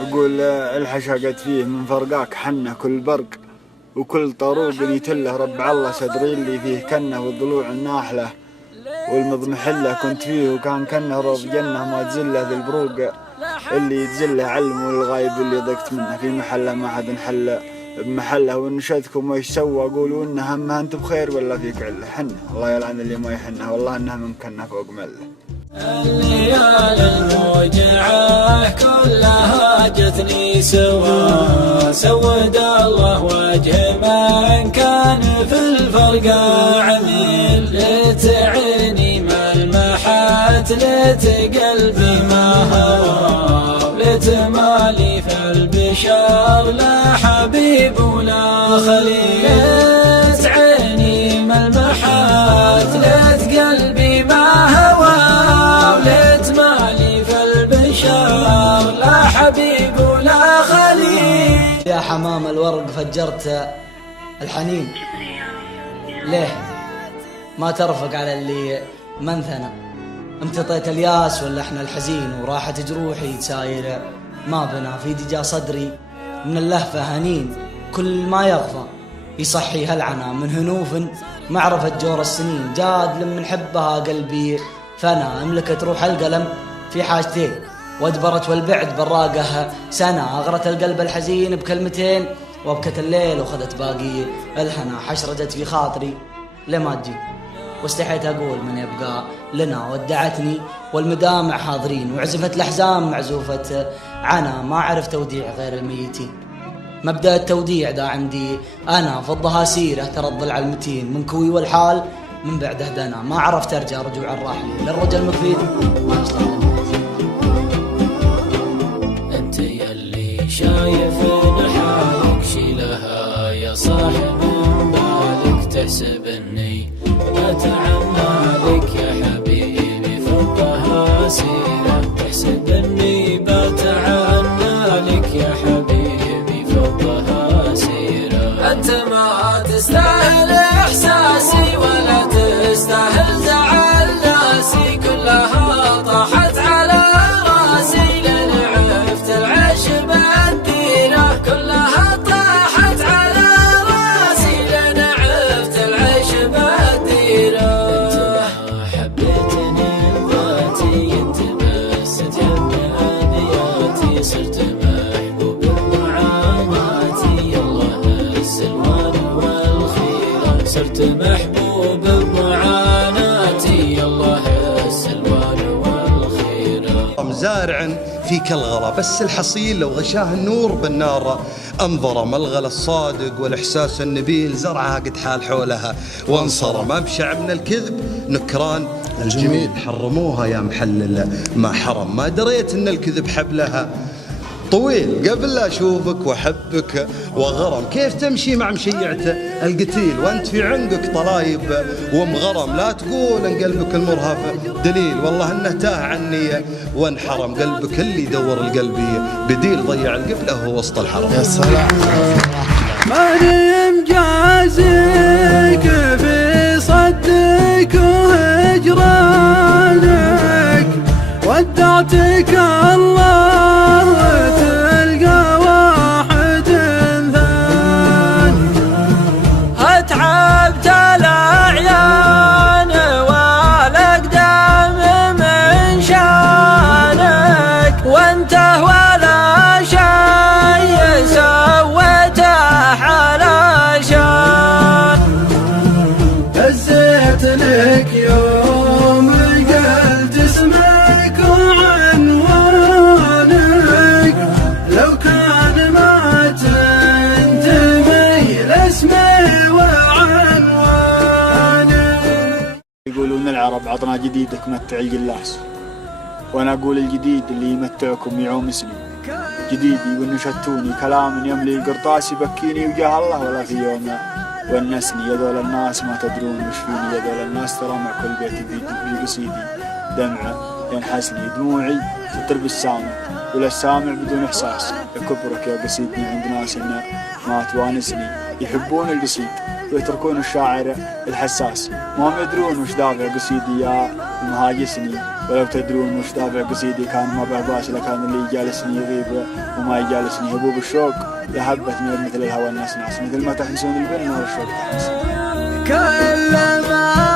أقول الحشقت فيه من فرقاك حنه كل برق، وكل طروق يتله ربع الله صدري اللي فيه كنه والضلوع الناحلة والمضمحلة كنت فيه وكان كنه روض جنة ما تزله ذي البروق اللي يتزله علم والغايب اللي ضقت منه في محله ما حد نحله بمحله ونشدكم ويش سوى قولوا انه همها انت بخير ولا فيك عله حنه الله يلعن اللي ما يحنه والله انها ممكنه فوق مله. الليال الموجعة كلها جتني سوا سود الله وجه من كان في الفرقة عميل لتعيني ملمحات لت قلبي ما هوى لتمالي في البشر لا حبيب ولا خليل تعيني ملمحات لت قلبي ما هوى لا حبيب ولا خليل. يا حمام الورق فجرت الحنين ليه ما ترفق على اللي منثنى امتطيت الياس ولا احنا الحزين وراحت جروحي سايرة ما بنا في دجا صدري من اللهفة هنين كل ما يغفى يصحي هالعنا من هنوف معرفة جور السنين جاد لمن حبها قلبي فانا املكت روح القلم في حاجتين وادبرت والبعد براقها سنة أغرت القلب الحزين بكلمتين وابكت الليل وخذت باقي الهنا حشرجت في خاطري لما تجي واستحيت أقول من يبقى لنا ودعتني والمدامع حاضرين وعزفت الأحزان معزوفة عنا ما عرفت توديع غير الميتين مبدأ التوديع دا عندي أنا فضها سيرة ترضل على المتين من كوي والحال من بعده دنا ما عرفت أرجع رجوع الراحل للرجل مفيد ما يصلح شايف حالك شيلها يا صاحب بالك تحسب اني اتعنى لك يا حبيبي فضها سيرة تحسب اني بتعنى لك يا حبيبي فضها سيرة انت ما تستاهل احساسي ولا تستاهل زعل ناسي كلها طاحت على راسي لين عرفت العشب كلها طاحت على راسي لين عرفت العيش بديرة انت ما حبيتني ذاتي انت بس تحب ابياتي صرت محبوب بمعاناتي الله السلوان والخيرة صرت محبوب بمعاناتي الله السلوان والخيرة زارع فيك الغلا بس الحصيل لو غشاه النور بالنار انظر ملغل الصادق والاحساس النبيل زرعها قد حال حولها وانصرم ابشع من الكذب نكران الجميل حرموها يا محلل ما حرم ما دريت ان الكذب حبلها طويل قبل لا اشوفك واحبك وغرم كيف تمشي مع مشيعته القتيل وانت في عنقك طلايب ومغرم لا تقول ان قلبك المرهف دليل والله انه تاه عني وانحرم قلبك اللي يدور القلبي بديل ضيع القبله وسط الحرم يا سلام مريم جازيك في صدك وهجرانك ودعتك الله وتلقى واحد ثاني اتعبت الاعيان والاقدام من شانك وانت ولا شيء سويته علشان هزيت لك يوم قلت اسمك وعنوانك لو كان ما تنتمي لاسمي وعنوانك. يقولون العرب عطنا جديدك متع الجلاس، وانا اقول الجديد اللي يمتعكم يعوم اسلي جديدي ونشتوني كلام يملي القرطاس يبكيني وجاه الله ولا في يوم ونسني يدول الناس ما تدرون وش فيني يدول الناس ترى مع كل بيت في قصيدي دمعة ينحسني دموعي تطر بالسامة وللسامع بدون إحساس. لكبرك يا قصيدني عند ناس النار ما توانسني، يحبون القصيد ويتركون الشاعر الحساس. ما هم يدرون وش دافع قصيدي يا المهاجسني، ولو تدرون وش دافع قصيدي كان ما بعباس لكان اللي يجالسني يغيب وما يجالسني. هبوب الشوق لهبت مثل الهوى النسناس، مثل ما تحنسون البن والشوق تحنس. كلما